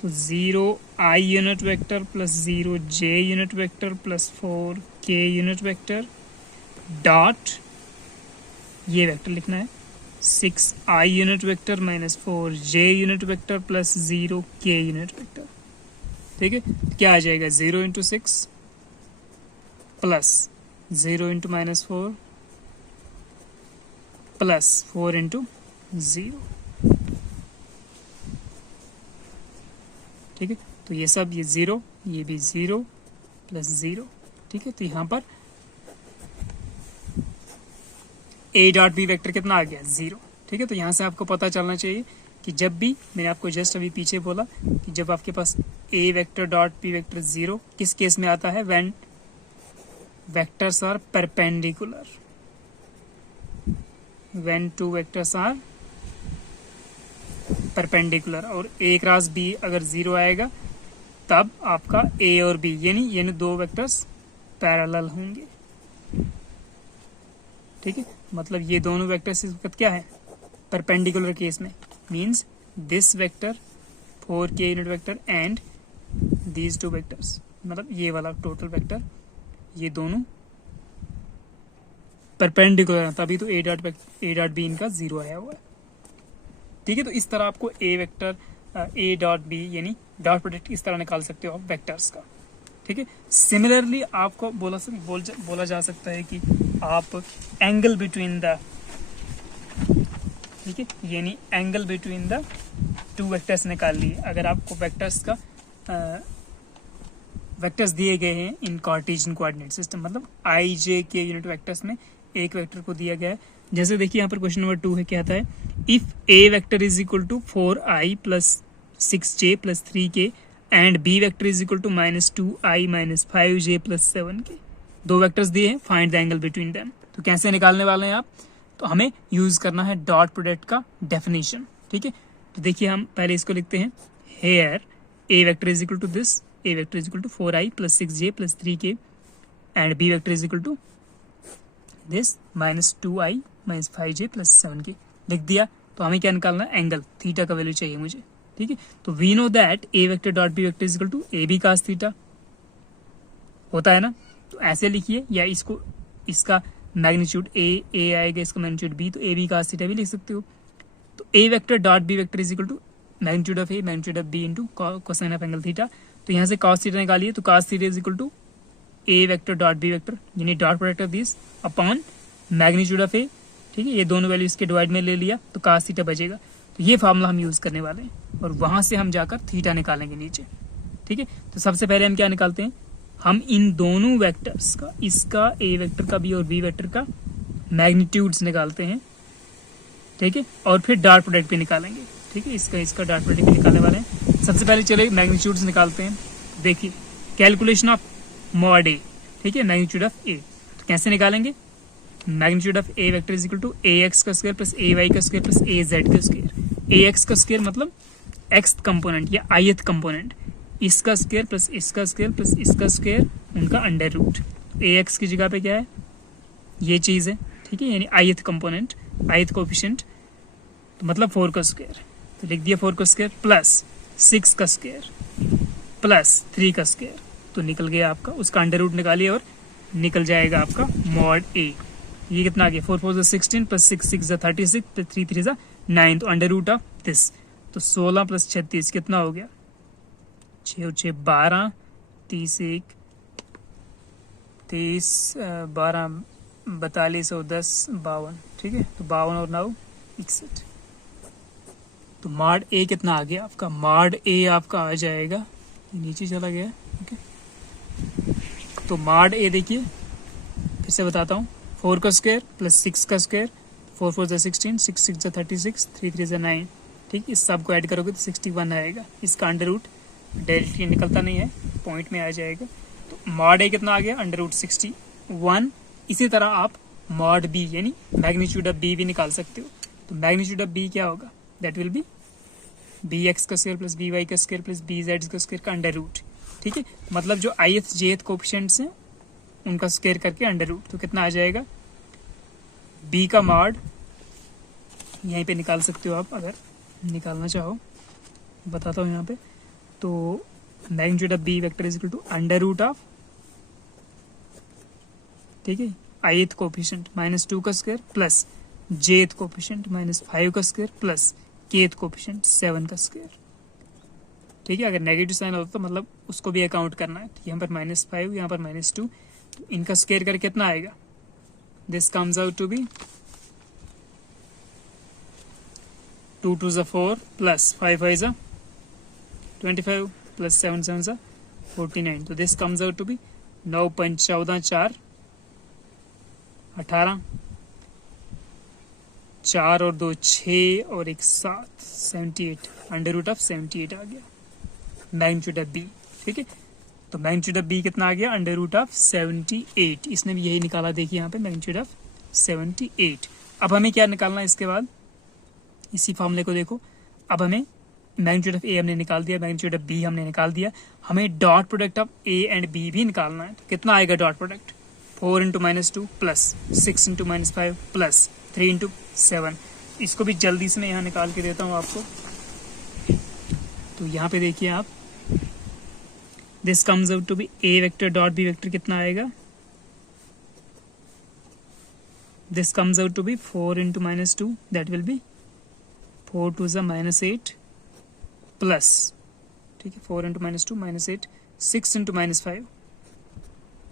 तो 0i unit vector plus 0j unit vector plus 4k unit vector dot, ये वेक्टर लिखना है 6i unit vector minus 4j unit vector plus 0k unit vector. ठीक है, क्या आ जाएगा, 0 into 6 plus 0 into minus 4 plus 4 into 0। ठीक है, तो ये सब, ये 0, ये भी 0 प्लस 0। ठीक है, तो यहाँ पर ए डॉट बी वेक्टर कितना आ गया, 0। ठीक है, तो यहाँ से आपको पता चलना चाहिए कि जब भी, मैंने आपको जस्ट अभी पीछे बोला कि जब आपके पास ए वेक्टर डॉट बी वेक्टर 0 किस केस में आता है, when vectors are perpendicular, when two vectors are perpendicular, और ए क्रॉस बी अगर 0 आएगा तब आपका ए और बी यानी दो वेक्टर्स पैरेलल होंगे। ठीक है, मतलब ये दोनों वेक्टर्स इस वक्त क्या है, परपेंडिकुलर केस में, means this vector 4k unit vector and these two vectors, मतलब ये वाला टोटल वेक्टर ये दोनों परपेंडिकुलर है, तभी तो ए डॉट बी इनका 0 आया हुआ है। ठीक है, तो इस तरह आपको ए वेक्टर ए डॉट बी यानी डॉट प्रोडक्ट इस तरह निकाल सकते हो आप वेक्टर्स का। ठीक है, सिमिलरली आपको बोला जा सकता है कि आप एंगल बिटवीन द, ठीक है, यानी angle between the two vectors निकाल लिए। अगर आपको वेक्टर्स का वेक्टर्स दिए गए हैं इन कार्टेशियन कोऑर्डिनेट सिस्टम, मतलब आई जे के यूनिट वेक्टर्स में एक वेक्टर को दिया गया है। जैसे देखिए यहाँ पर क्वेश्चन नंबर 2 है, क्या आता है, if a vector is equal to 4i plus 6j plus 3k and B vector is equal to -2i minus 5j plus 7k। दो वेक्टर्स दिए हैं, find the angle between them. तो कैसे निकालने वाले हैं आप, तो हमें यूज करना है डॉट प्रोडक्ट का डेफिनेशन। ठीक है, तो देखिए हम पहले इसको लिखते हैं, here a vector is equal to this, a vector is equal to 4i plus 6j plus 3k and B vector is equal to this -2i minus 5j plus 7k लिख दिया। तो हमें क्या निकालना है, एंगल थीटा का value चाहिए मुझे। ठीक है, तो we know that A vector dot B vector is equal to A B cos theta होता है ना। तो ऐसे लिखिए, या इसको इसका मैग्नीट्यूड ए आएगा, इसका मैग्नीट्यूड बी, तो ए बी कास थीटा भी लिख सकते हो। तो A vector dot B vector is equal to magnitude of A magnitude of B into cosine of angle theta. तो यहाँ से कॉस थीटा निकालिए, तो cos theta is equal to A vector dot B vector यानी dot product of this upon magnitude of A. ठीक है, ये दोनों वैल्यू इसके डिवाइड में ले लिया तो कॉस थीटा बचेगा। तो ये फार्मूला हम यूज करने वाले हैं और वहां से हम जाकर थीटा निकालेंगे नीचे। ठीक है, तो सबसे पहले हम क्या निकालते हैं, हम इन दोनों वेक्टर्स का, इसका ए वेक्टर का बी और बी वेक्टर का मैग्नीट्यूड्स निकालते हैं। ठीक है, और फिर डॉट प्रोडक्ट भी निकालेंगे। ठीक है, इसका डॉट प्रोडक्ट भी निकालने वाले हैं। सबसे पहले चले मैग्नीट्यूड्स निकालते हैं। देखिए, कैलकुलेशन ऑफ मॉड ए, ठीक है, मैग्नीट्यूड ऑफ ए। तो कैसे निकालेंगे, magnitude of A vector is equal to A X का स्क्वायर प्लस ए वाई का स्क्वायर प्लस ए जेड का स्क्वायर। ए एक्स का स्क्वायर मतलब एक्स कंपोनेंट या ith कंपोनेंट, इसका स्क्वायर प्लस इसका स्क्वायर प्लस इसका स्क्वायर, उनका अंडर रूट। ए एक्स की जगह पे क्या है, ये चीज है। ठीक है, यानी ith कंपोनेंट, ith कोएफिशिएंट, तो मतलब 4 का स्क्वायर, तो लिख दिया 4 का स्क्वायर प्लस 6 का स्क्वायर प्लस 3 का स्क्वायर, तो निकल गया आपका, उसका अंडर रूट निकालिए और निकल जाएगा आपका मॉड ए। ये कितना आ गया, 4 4 16 प्लस 6 6 36 प्लस 3 3 9, तो अंडर रूट ऑफ दिस, तो 16 प्लस 36 कितना हो गया, 6 और 6 12, 30 1 23 12 42 और 10 52। ठीक है, तो 52 और 9 61। तो मॉड ए कितना आ गया आपका, मॉड ए आपका आ जाएगा, नीचे चला गया। ओके, तो मॉड ए देखिए फिर से बताता हूँ, 4 का स्क्वायर प्लस 6 का स्क्वायर, 4 4 16 6 6 36 3 3 9। ठीक, इस सब को ऐड करोगे तो 61 आएगा। इसका अंडर रूट डायरेक्टली निकलता नहीं है, पॉइंट में आ जाएगा। तो मॉड ए कितना आ गया, अंडर रूट 61। इसी तरह आप मॉड बी यानी मैग्नीट्यूड ऑफ बी भी निकाल सकते हो। तो मैग्नीट्यूड ऑफ बी क्या होगा, that will be B X का स्क्वायर प्लस बी वाई का स्क्वायर प्लस बी जेड का स्क्वायर का अंडर रूट। ठीक है, मतलब जो ith jth कोएफिशिएंट्स हैं उनका स्क्वायर करके अंडर रूट, तो कितना आ जाएगा, बी का मॉड यहीं पे निकाल सकते हो आप अगर निकालना चाहो, बताता हूँ यहाँ पे। तो magnitude of B vector is equal to under root of, ठीक है, ith कोएफिशिएंट -2 का स्क्वायर प्लस jth कोएफिशिएंट -5 का स्क्वायर प्लस kth कोएफिशिएंट 7 का स्क्वायर। ठीक है, अगर नेगेटिव साइन होता तो मतलब उसको भी अकाउंट करना है। तो यहाँ पर -5, यहाँ पर -2, तो इनका स्क्वायर करके कितना आएगा, this comes out to be 2 2 4 plus 5 5 25 plus 7 7 49। तो this comes out to be 9 5 14 4 18, 4 और 2 6 और 1 7 78, अंडर रूट ऑफ 78 आ गया मैग्नीट्यूड ऑफ बी। ठीक है, तो मैग्नीट्यूड ऑफ बी कितना आ गया, अंडर रूट ऑफ 78। इसने भी यही निकाला, देखिए यहाँ पे मैग्नीट्यूड ऑफ 78। अब हमें क्या निकालना है इसके बाद, इसी फॉर्मूले को देखो। अब हमें मैग्नीट्यूड ऑफ ए हमने निकाल दिया, मैग्नीट्यूड ऑफ बी हमने निकाल दिया, हमें dot product of A and B भी निकालना है। तो कितना आएगा dot product, 4 into -2 plus 6 into -5 plus 3 into 7। इसको भी जल्दी से मैं यहाँ निकाल के देता हूँ आपको। तो यहाँ पे देखिए आप, this comes out to be A vector dot B vector कितना आएगा, this comes out to be 4 into minus 2, that will be 4 to the minus 8 plus, ठीक है, 4 into minus 2 minus 8, 6 into minus 5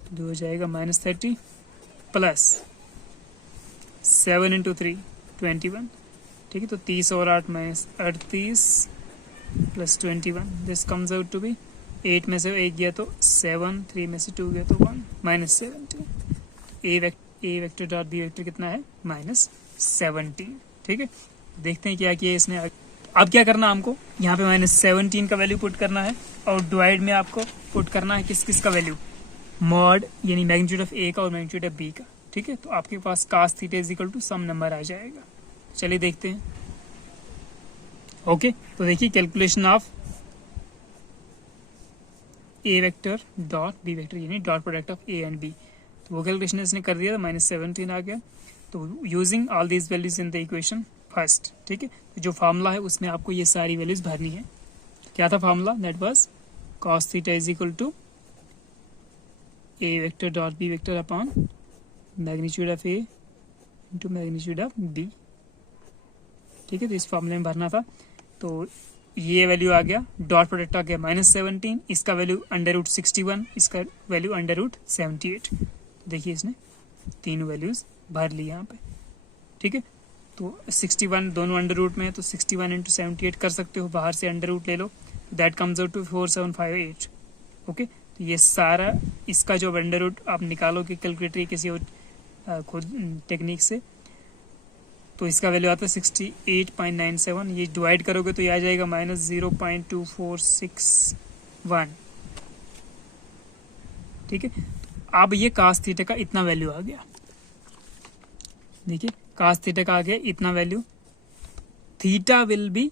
तो हो जाएगा minus 30 प्लस 7 into 3 21, ठीक है, तो 30 और 8 minus 38 plus 21, this comes out to be 8 में से 1 गया तो 7, 3 में से 2 गया तो 1, माइनस 17। ए वेक्टर डॉट बी वेक्टर कितना है, माइनस 17, ठीक है। देखते हैं क्या किया इसने। अब क्या करना हमको, यहाँ पे माइनस 17 का वैल्यू पुट करना है और डिवाइड में आपको पुट करना है किस किस का वैल्यू, मॉड यानी मैग्नीट्यूड ऑफ ए का और मैग्नीट्यूड ऑफ बी का, ठीक है। तो आपके पास cos theta is equal to some number आ जाएगा। चलिए देखते हैं। ओके, तो देखिए calculation of A vector dot B vector यानी dot product of A and B, तो वो कैलकुलेशन इसने कर दिया था, माइनस 17 आ गया। तो using all these values in the equation first, ठीक है, तो जो फार्मूला है उसमें आपको ये सारी वैल्यूज भरनी है। क्या था formula, that was cos theta is equal to A vector dot B vector upon magnitude of A into magnitude of B, ठीक है। तो इस फॉर्मूले में भरना था। तो ये वैल्यू आ गया, डॉट प्रोडक्ट आ गया माइनस 17, इसका वैल्यू अंडर रूट 61, इसका वैल्यू अंडर रूट 78। देखिए इसने तीनों वैल्यूज भर ली यहाँ पे, ठीक है। तो 61 दोनों अंडर रूट में है तो 61 इंटू 78 कर सकते हो, बाहर से अंडर रूट ले लो, that comes out to 4758। Okay, तो ये सारा इसका जो अंडर रूट आप निकालोगे कैलकुलेटर किसी और खुद टेक्निक से, तो इसका वैल्यू आता है 68.97। ये डिवाइड करोगे तो ये आ जाएगा माइनस 0.2461, ठीक है। अब ये कास थीटा का इतना वैल्यू आ गया, देखिए कास थीटा का आ गया इतना value. Theta will be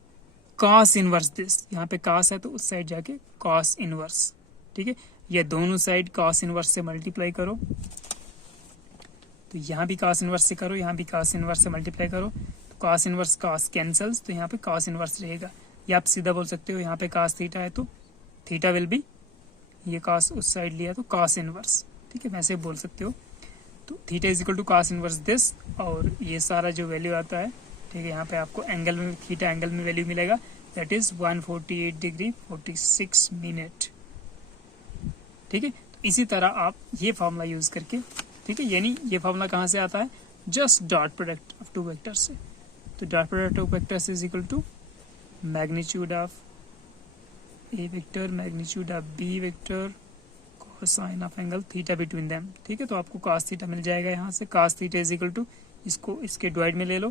cos inverse this, यहाँ पे कॉस है तो उस साइड जाके कॉस इनवर्स, ठीक है। ये दोनों साइड कॉस इनवर्स से मल्टीप्लाई करो, तो यहाँ भी कॉस इनवर्स से करो, यहाँ भी कॉस इनवर्स से मल्टीप्लाई करो, तो कॉस इनवर्स कॉस कैंसल्स, तो यहाँ पे कॉस इनवर्स रहेगा। या आप सीधा बोल सकते हो यहाँ पे कॉस थीटा है तो थीटा विल बी, ये कॉस उस साइड लिया तो कॉस इनवर्स, ठीक है, वैसे बोल सकते हो। तो theta is equal to cos inverse this, और ये सारा जो वैल्यू आता है, ठीक है, यहाँ पे आपको एंगल में थीटा एंगल में वैल्यू मिलेगा, दैट इज 148 डिग्री 46 मिनट, ठीक है। तो इसी तरह आप ये फॉर्मूला यूज करके, ठीक है, यानी ये फॉर्मूला कहाँ से आता है, just dot product of two vector से। तो dot product of vectors is equal to magnitude of A vector magnitude of B vector cosine of angle theta between them, ठीक है। तो आपको cos थीटा मिल जाएगा यहाँ से, cos theta is equal to, इसको इसके डिवाइड में ले लो,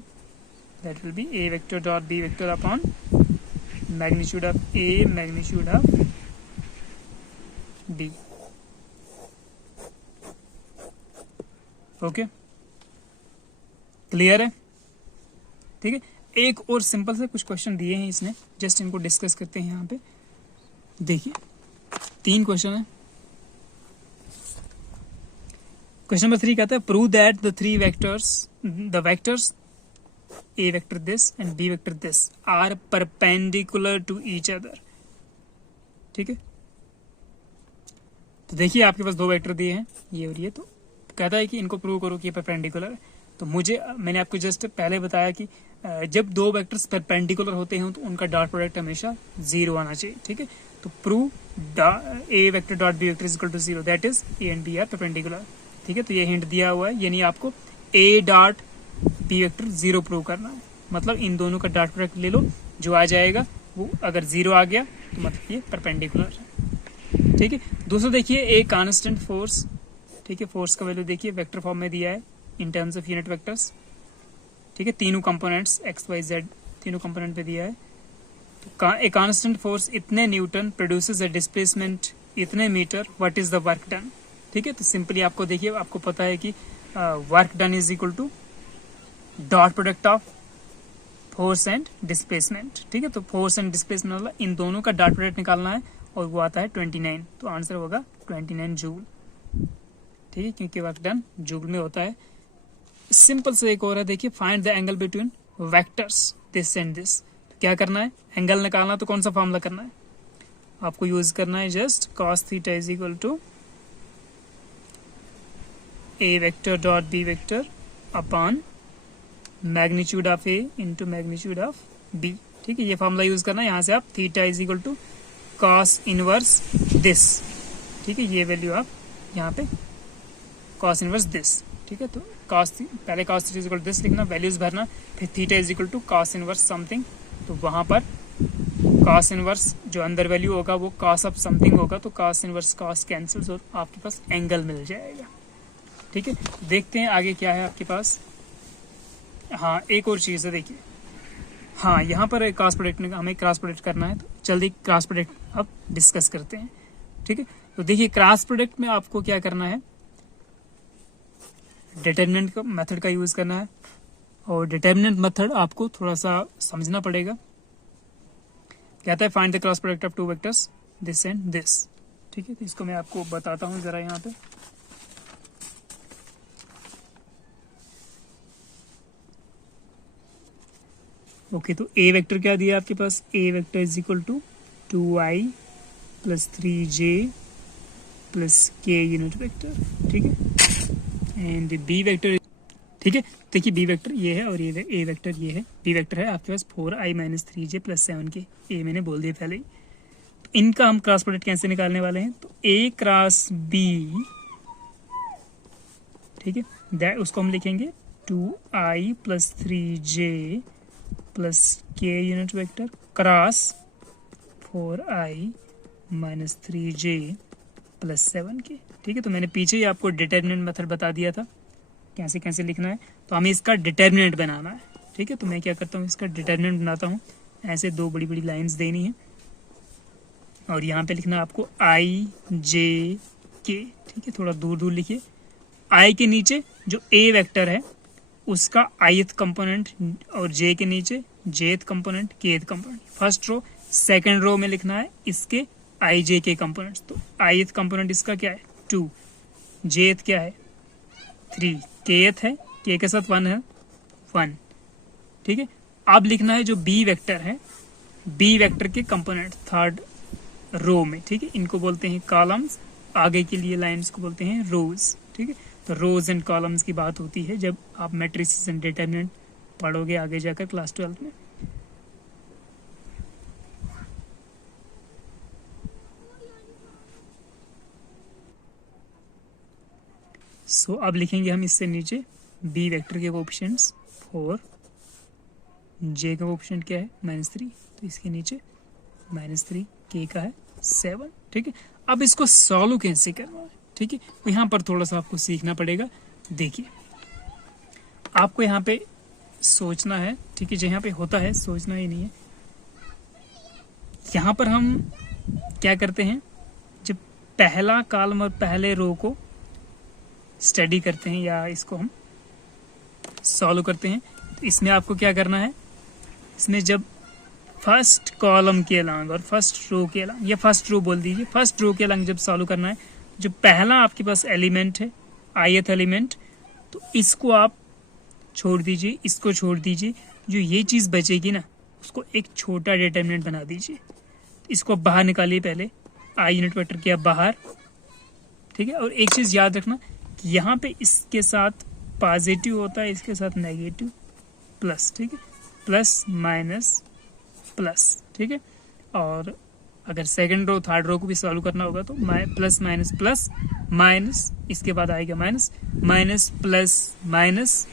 that will be A vector dot B vector upon magnitude of A magnitude of B. Okay, clear है, ठीक है। एक और सिंपल से कुछ क्वेश्चन दिए हैं इसने, जस्ट इनको डिस्कस करते हैं यहाँ पे। देखिए 3 क्वेश्चन है। क्वेश्चन नंबर 3 कहता है prove that the vectors A vector this and B vector this are perpendicular to each other, ठीक है। तो देखिए आपके पास 2 वेक्टर दिए हैं, ये और ये, तो कहता है कि इनको प्रूव करो कि ये परपेंडिकुलर है। तो मैंने आपको जस्ट पहले बताया कि जब 2 वेक्टर्स परपेंडिकुलर होते हैं तो उनका डॉट प्रोडक्ट हमेशा 0 आना चाहिए, ठीक है। तो prove A vector dot B vector is equal to 0, that is A and B are perpendicular, ठीक है। तो ये हिंट दिया हुआ है, यानी आपको A dot B vector 0 prove करना है, मतलब इन दोनों का डॉट प्रोडक्ट ले लो, जो आ जाएगा वो अगर 0 आ गया तो मतलब ये परपेंडिकुलर है, ठीक है। दूसरा देखिए ए कांस्टेंट फोर्स, ठीक है, फोर्स का वैल्यू देखिए वेक्टर फॉर्म में दिया है in terms of unit vectors, ठीक है, तीनों कंपोनेंट्स एक्स वाई जेड तीनों कंपोनेंट पे दिया है। तो ए कांस्टेंट फोर्स इतने न्यूटन प्रोड्यूसेस अ डिस्प्लेसमेंट इतने metre, what is the work done, ठीक है। तो सिंपली आपको देखिए, आपको पता है कि work done is equal to dot product of force and displacement, ठीक है। तो फोर्स एंड डिस्प्लेसमेंट वाला इन दोनों का डॉट प्रोडक्ट निकालना है और वो आता है 29, तो आंसर होगा 29 जूल, ठीक है, क्योंकि वर्क डन जूल में होता है। सिंपल से एक और है, देखिए find the angle between vectors this and this. तो क्या करना है, एंगल निकालना, तो कौन सा फॉर्मूला करना है आपको, यूज करना है just cos theta is equal to A vector dot B vector upon magnitude of A into magnitude of B. ठीक है, ये फॉर्मूला यूज करना है। यहाँ से आप theta is equal to cos inverse this. ठीक है, ये वैल्यू आप यहाँ पे कॉस इनवर्स दिस। ठीक है, तो पहले cos theta is equal to this लिखना, वैल्यूज भरना, फिर theta is equal to cos inverse something. तो वहां पर कॉस इनवर्स जो अंदर वैल्यू होगा वो कॉस ऑफ समथिंग होगा, तो कॉस इनवर्स कॉस कैंसिल्स और आपके पास एंगल मिल जाएगा। ठीक है, देखते हैं आगे क्या है आपके पास। हाँ, एक और चीज है, देखिए, हाँ यहाँ पर क्रॉस प्रोडक्ट में हमें क्रॉस प्रोडक्ट करना है, तो जल्दी क्रॉस प्रोडक्ट अब डिस्कस करते हैं। ठीक है, तो देखिए क्रॉस प्रोडक्ट में आपको क्या करना है, डिटरमिनेंट का मेथड का यूज करना है, और डिटरमिनेंट मेथड आपको थोड़ा सा समझना पड़ेगा। कहता है find the cross product of two vectors this and this. ठीक है, तो इसको मैं आपको बताता हूं जरा यहाँ पे। ओके, तो ए वेक्टर क्या दिया आपके पास, ए vector is equal to 2i plus 3j plus k unit vector. ठीक है, एंड बी वेक्टर, ठीक है, देखिए बी वेक्टर ये है और ये ए वेक्टर ये है। बी वेक्टर है आपके पास 4i minus 3j plus 7k। ए मैंने बोल दिया पहले ही। तो इनका हम क्रॉस प्रोडक्ट कैसे निकालने वाले हैं, तो ए क्रॉस बी, ठीक है, उसको हम लिखेंगे 2i plus 3j plus k unit vector cross 4i minus 3j plus 7k। ठीक है, तो मैंने पीछे ही आपको डिटरमिनेंट मेथड बता दिया था कैसे कैसे लिखना है, तो हमें इसका डिटरमिनेंट बनाना है। ठीक है, तो मैं क्या करता हूँ, इसका डिटरमिनेंट बनाता हूँ। ऐसे दो बड़ी बड़ी लाइंस देनी है और यहाँ पे लिखना है आपको i j k। ठीक है, थोड़ा दूर दूर लिखिए। i के नीचे जो a वेक्टर है उसका ith कंपोनेंट और j के नीचे jth component kth component. First row second row में लिखना है इसके i j के कंपोनेंट्स। तो ith कंपोनेंट इसका क्या है 2, jth क्या है 3, kth है k के साथ 1 है 1। ठीक है, अब लिखना है जो b वेक्टर है, b वेक्टर के कंपोनेंट थर्ड रो में। ठीक है, इनको बोलते हैं कॉलम्स, आगे के लिए लाइंस को बोलते हैं रोज। ठीक है, तो रोज एंड कॉलम्स की बात होती है जब आप मैट्रिसेस एंड डिटरमिनेंट पढ़ोगे आगे जाकर क्लास 12 में। सो अब लिखेंगे हम इससे नीचे बी वेक्टर के कोएफिशिएंट्स 4, जे का कोएफिशिएंट क्या है -3, तो इसके नीचे -3, के का है 7। ठीक है, अब इसको सॉल्व कैसे करना है, ठीक है, तो यहाँ पर थोड़ा सा आपको सीखना पड़ेगा। देखिए आपको यहाँ पे सोचना है, ठीक है, जहाँ पे होता है सोचना ही नहीं है। यहाँ पर हम क्या करते हैं, जब पहला कॉलम और पहले रो को स्टडी करते हैं या इसको हम सॉल्व करते हैं, तो इसमें आपको क्या करना है, इसमें जब फर्स्ट कॉलम के अलॉन्ग और फर्स्ट रो के अलॉन्ग, या फर्स्ट रो बोल दीजिए, फर्स्ट रो के अलॉन्ग जब सॉल्व करना है, जो पहला आपके पास एलिमेंट है ith एलिमेंट, तो इसको आप छोड़ दीजिए, इसको छोड़ दीजिए, जो ये चीज़ बचेगी ना उसको एक छोटा डिटरमिनेंट बना दीजिए। इसको बाहर निकालिए, पहले i यूनिट वेक्टर किया बाहर। ठीक है, और एक चीज़ याद रखना कि यहाँ पे इसके साथ पॉजिटिव होता है, इसके साथ नेगेटिव प्लस। ठीक है, प्लस माइनस प्लस। ठीक है, और अगर सेकंड रो थर्ड रो को भी सॉल्व करना होगा तो प्लस माइनस प्लस माइनस, इसके बाद आएगा minus minus plus minus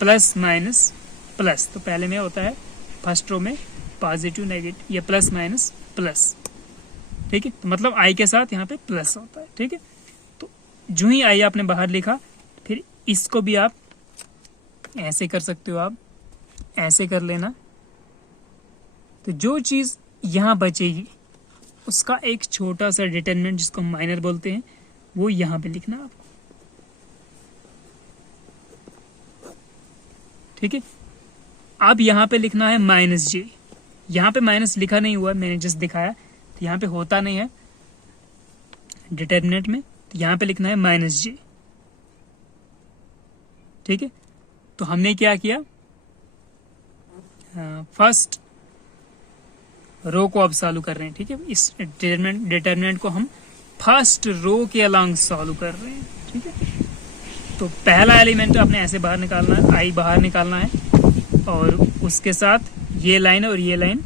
plus minus plus. तो पहले में होता है फर्स्ट रो में पॉजिटिव नेगेटिव या प्लस माइनस प्लस। ठीक है, तो मतलब आई के साथ यहाँ पे प्लस होता है। ठीक है, तो जो ही आई आपने बाहर लिखा, फिर इसको भी आप ऐसे कर सकते हो, आप ऐसे कर लेना। तो जो चीज यहाँ बचेगी उसका एक छोटा सा डिटरमिनेंट जिसको हम माइनर बोलते हैं, वो यहाँ पे लिखना आपको। ठीक है, अब यहाँ पे लिखना है -j। यहाँ पे माइनस लिखा नहीं हुआ, मैंने जस्ट दिखाया, तो यहाँ पे होता नहीं है डिटरमिनेंट में, तो यहाँ पे लिखना है -j। ठीक है, तो हमने क्या किया, फर्स्ट रो को अब सॉल्व कर रहे हैं। ठीक है, इस डिटरमिनेंट को हम फर्स्ट रो के अलॉन्ग सॉल्व कर रहे हैं। ठीक है, तो पहला एलिमेंट आपने ऐसे बाहर निकालना है, आई बाहर निकालना है और उसके साथ ये लाइन और ये लाइन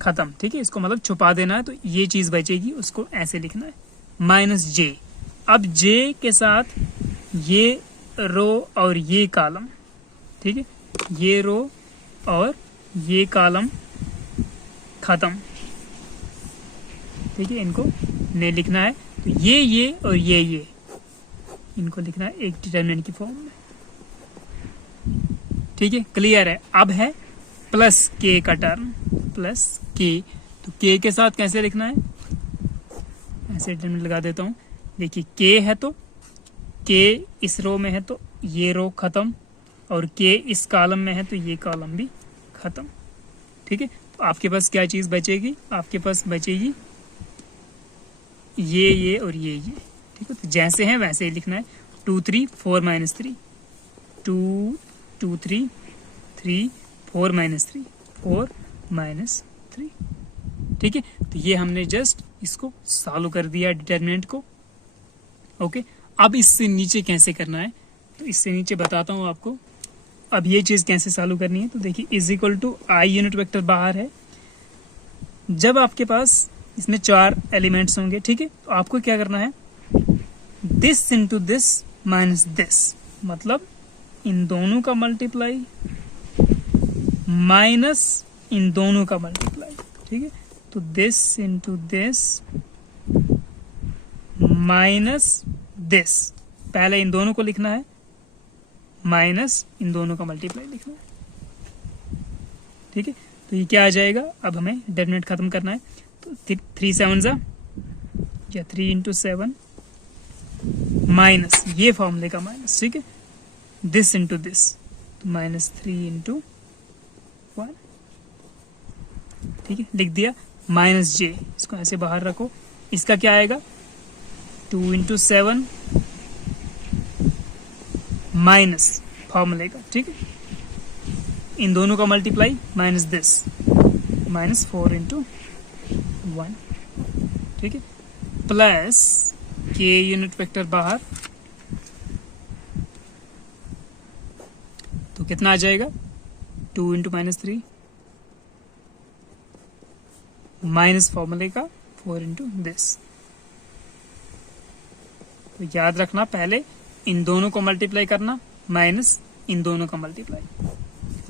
खत्म, ठीक है, इसको मतलब छुपा देना है। तो ये चीज बचेगी, उसको ऐसे लिखना है माइनस जे। अब जे के साथ ये रो और ये कॉलम, ठीक है, ये रो और ये कॉलम खत्म, ठीक है, इनको नहीं लिखना है। तो ये और ये इनको लिखना है एक डिटरमिनेंट की फॉर्म में, ठीक है, क्लियर है। अब है प्लस के का टर्म, प्लस के, तो के के साथ कैसे लिखना है, ऐसे डिटरमिनेंट लगा देता हूं। देखिए के है तो के इस रो में है तो ये रो खत्म, और के इस कॉलम में है तो ये कॉलम भी खत्म, ठीक है। तो आपके पास क्या चीज बचेगी, आपके पास बचेगी ये और ये, ठीक है। तो जैसे है वैसे ही लिखना है। 2 3 4 माइनस 3, 2 2 3 3 4 माइनस 3 4 माइनस 3, ठीक है। तो ये हमने जस्ट इसको सॉल्व कर दिया डिटरमिनेंट को, ओके। अब इससे नीचे कैसे करना है, तो इससे नीचे बताता हूं आपको। अब ये चीज कैसे सॉल्व करनी है, तो देखिए is equal to I unit vector बाहर है। जब आपके पास इसमें 4 एलिमेंट्स होंगे, ठीक है, तो आपको क्या करना है, this into this minus this, मतलब इन दोनों का मल्टीप्लाई माइनस इन दोनों का मल्टीप्लाई, ठीक है। तो this into this minus this, पहले इन दोनों को लिखना है, माइनस इन दोनों का मल्टीप्लाई लिखना है, ठीक है। तो ये क्या आ जाएगा, अब हमें डिटरमिनेंट खत्म करना है। तो 3 7 जा या 3 इंटू 7 माइनस ये फॉर्मूले का माइनस, ठीक है, दिस इंटू दिस, तो माइनस 3 इंटू 1, ठीक है, लिख दिया। माइनस जे, इसको ऐसे बाहर रखो। इसका क्या आएगा, 2 इंटू 7 माइनस फॉर्मूले का, ठीक है, इन दोनों का multiply minus this, minus 4 into 1, ठीक है, प्लस के यूनिट वेक्टर बाहर, तो कितना आ जाएगा, 2 इंटू माइनस 3 माइनस फॉर्मूले का 4 इंटू दिस। तो याद रखना, पहले इन दोनों को मल्टीप्लाई करना माइनस इन दोनों का मल्टीप्लाई,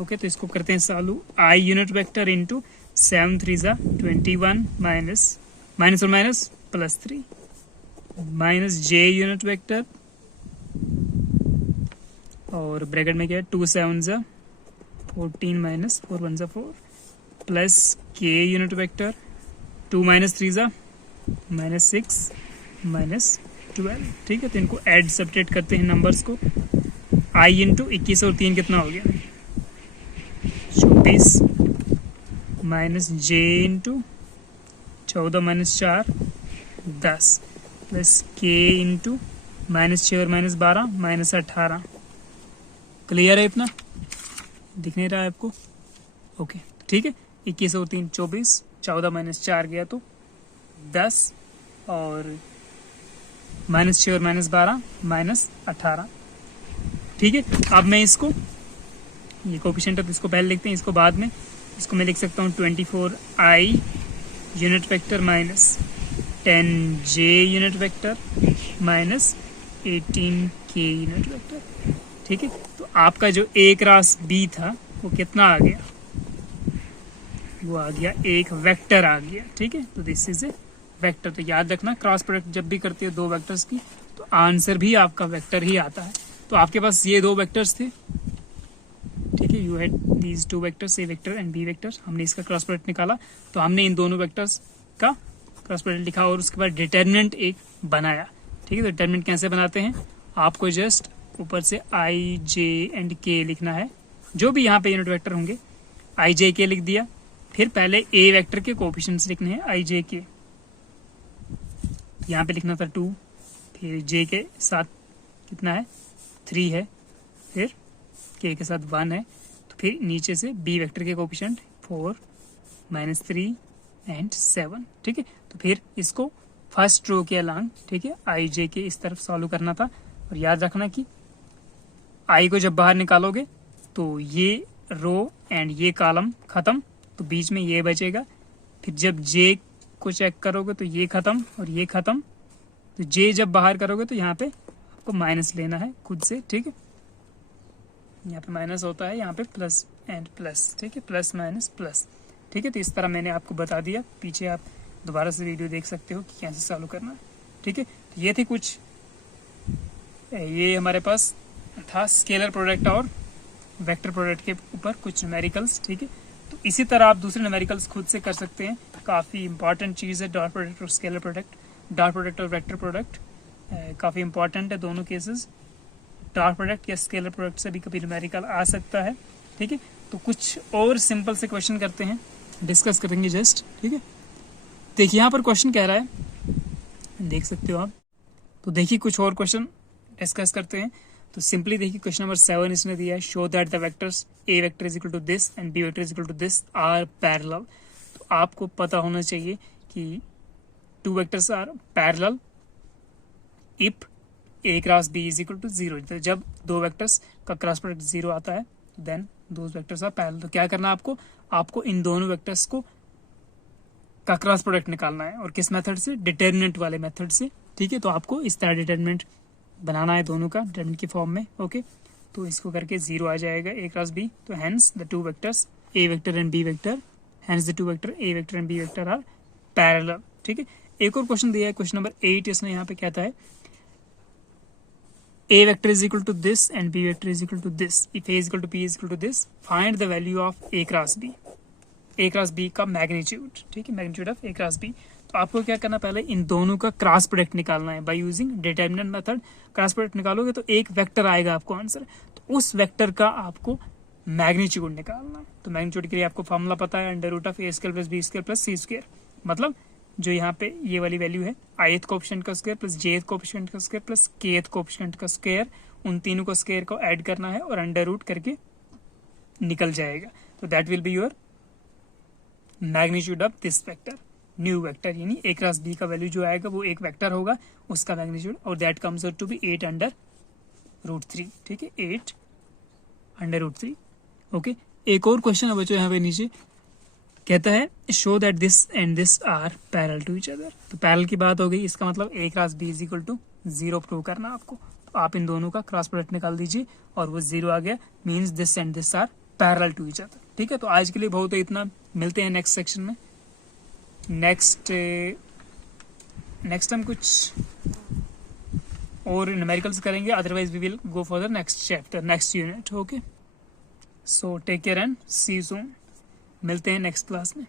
ओके। तो इसको करते हैं सॉल्व। आई यूनिट वेक्टर इंटू 7 3 जा 21 माइनस माइनस और माइनस प्लस 3 माइनस जे यूनिट वेक्टर, और ब्रैकेट में क्या है, 2 7 जा 14 माइनस 4 1 जा 4 प्लस के यूनिट वेक्टर, 2 माइनस 3 जा माइनस 6 माइनस 12, ठीक है। तो इनको ऐड सब्ट्रैक्ट करते हैं नंबर्स को। आई इंटू 21 और 3 कितना हो गया, 24 minus J into 14 minus 4 10 plus के इंटू माइनस 6 और माइनस 12 माइनस 18। क्लियर है, इतना दिख नहीं रहा है आपको, ओके, ठीक है। 21 और 3 24, 14 माइनस 4 गया तो 10, और माइनस 6 और माइनस 12 माइनस 18, ठीक है। अब मैं इसको, ये कोफिशिएंट है तो इसको पहले लिखते हैं, इसको बाद में। इसको मैं लिख सकता हूँ 24 आई यूनिट वेक्टर माइनस 10 जे यूनिट वेक्टर माइनस 18 के यूनिट वेक्टर, ठीक है। तो आपका जो ए क्रॉस बी था वो कितना आ गया, वो आ गया एक वेक्टर आ गया, ठीक है। तो दिस इज ए वेक्टर। तो याद रखना, क्रॉस प्रोडक्ट जब भी करते हो दो वेक्टर्स की, तो आंसर भी आपका वेक्टर ही आता है। तो आपके पास ये 2 वेक्टर्स थे, ठीक है, you had these 2 vectors, A vector and B vector. हमने इसका क्रॉस प्रोडक्ट निकाला, तो हमने इन दोनों वेक्टर्स का क्रॉस प्रोडक्ट लिखा और उसके बाद डिटरमिनेंट एक बनाया, ठीक है। तो डिटरमिनेंट कैसे बनाते हैं, आपको जस्ट ऊपर से आई जे एंड के लिखना है, जो भी यहाँ पे यूनिट वेक्टर होंगे, आई जे के लिख दिया। फिर पहले ए वेक्टर के कोएफिशिएंट्स लिखने हैं, आई जे के, यहाँ पे लिखना था 2, फिर जे के साथ कितना है 3 है, फिर के साथ 1 है, तो फिर नीचे से बी वेक्टर के कोएफिशिएंट 4 माइनस 3 एंड 7, ठीक है। तो फिर इसको फर्स्ट रो के अलांग, ठीक है, आई जे के इस तरफ सॉल्व करना था। और याद रखना कि आई को जब बाहर निकालोगे तो ये रो एंड ये कॉलम खत्म, तो बीच में ये बचेगा। फिर जब जे को चेक करोगे तो ये खत्म और ये खत्म, तो जे जब बाहर करोगे तो यहाँ पे आपको माइनस लेना है खुद से, ठीक है। यहाँ पे माइनस होता है, यहाँ पे प्लस एंड प्लस, ठीक है, प्लस माइनस प्लस, ठीक है। तो इस तरह मैंने आपको बता दिया, पीछे आप दोबारा से वीडियो देख सकते हो कि कैसे सॉल्व करना है, ठीक है। तो ये थी कुछ, ये हमारे पास था स्केलर प्रोडक्ट और वेक्टर प्रोडक्ट के ऊपर कुछ न्यूमेरिकल्स, ठीक है। तो इसी तरह आप दूसरे न्यूमेरिकल्स खुद से कर सकते हैं, काफ़ी इंपॉर्टेंट चीज़ है डॉट प्रोडक्ट और स्केलर प्रोडक्ट। डॉट प्रोडक्ट और वेक्टर प्रोडक्ट काफ़ी इंपॉर्टेंट है दोनों केसेस। डॉट प्रोडक्ट या स्केलर प्रोडक्ट से भी कभी न्यूमेरिकल आ सकता है, ठीक है। तो कुछ और सिंपल से क्वेश्चन करते हैं, डिस्कस करेंगे जस्ट, ठीक है। देखिए यहाँ पर क्वेश्चन कह रहा है, देख सकते हो आप। तो देखिए कुछ और क्वेश्चन डिस्कस करते हैं। तो सिंपली देखिए क्वेश्चन नंबर 7 इसने दिया है, show that the vectors A vector is equal to this and B vector is equal to this are parallel. तो आपको पता होना चाहिए कि two vectors are parallel if A cross B is equal to 0। तो जब दो वेक्टर्स का क्रॉस प्रोडक्ट 0 आता है then those vectors are parallel. तो क्या करना है आपको इन दोनों वेक्टर्स को का क्रॉस प्रोडक्ट निकालना है, और किस मेथड से, डिटर्मिनेंट वाले मेथड से, ठीक है। तो आपको इस तरह डिटर्मिनेंट बनाना है दोनों का डिटर्मिनेंट की फॉर्म में, ओके। तो इसको करके 0 आ जाएगा ए क्रॉस बी, तो hence the two vectors A vector and B vector, hence the two vector A vector and B vector are parallel, ठीक है। एक और क्वेश्चन दिया है, क्वेश्चन नंबर 8 इसने यहाँ पे कहता है a vector is equal to this and b vector is equal to this if a is equal to b is equal to this find the value of a cross b का magnitude, ठीक है, magnitude of a cross b। तो आपको क्या करना, पहले इन दोनों का क्रॉस प्रोडक्ट निकालना है by using determinant method. Cross product निकालोगे तो एक वेक्टर आएगा आपको आंसर, तो उस वेक्टर का आपको मैग्नीट्यूड निकालना है। तो मैग्नीट्यूड के लिए आपको फॉर्मूला पता है, under root of A square plus B square plus C square, मतलब जो यहाँ पे ये वाली वैल्यू है ith कोएफिशिएंट का स्क्वायर प्लस jth कोएफिशिएंट का स्क्वायर प्लस kth कोएफिशिएंट का स्क्वायर, उन तीनों को स्क्वायर को ऐड करना है और अंडर रूट करके निकल जाएगा। तो that will be your magnitude of this vector, new vector, यानी a क्रॉस b का वैल्यू जो आएगा वो एक वेक्टर होगा उसका मैग्नीट्यूड, और that comes out to be 8 under root 3, ठीक है, 8 अंडर रूट 3, ओके। एक और क्वेश्चन है बच्चों यहाँ पे नीचे, कहता है show that this and this are parallel to each other. तो पैरेलल की बात हो गई, इसका मतलब a cross b is equal to 0 prove करना आपको। तो आप इन दोनों का क्रॉस प्रोडक्ट निकाल दीजिए और वो 0 आ गया, means this and this are parallel to each other, ठीक है। तो आज के लिए बहुत है इतना, मिलते हैं नेक्स्ट सेक्शन में। नेक्स्ट हम कुछ और न्यूमेरिकल्स करेंगे, otherwise we will go for the next chapter, next unit, okay. So take care and see you soon, मिलते हैं नेक्स्ट क्लास में।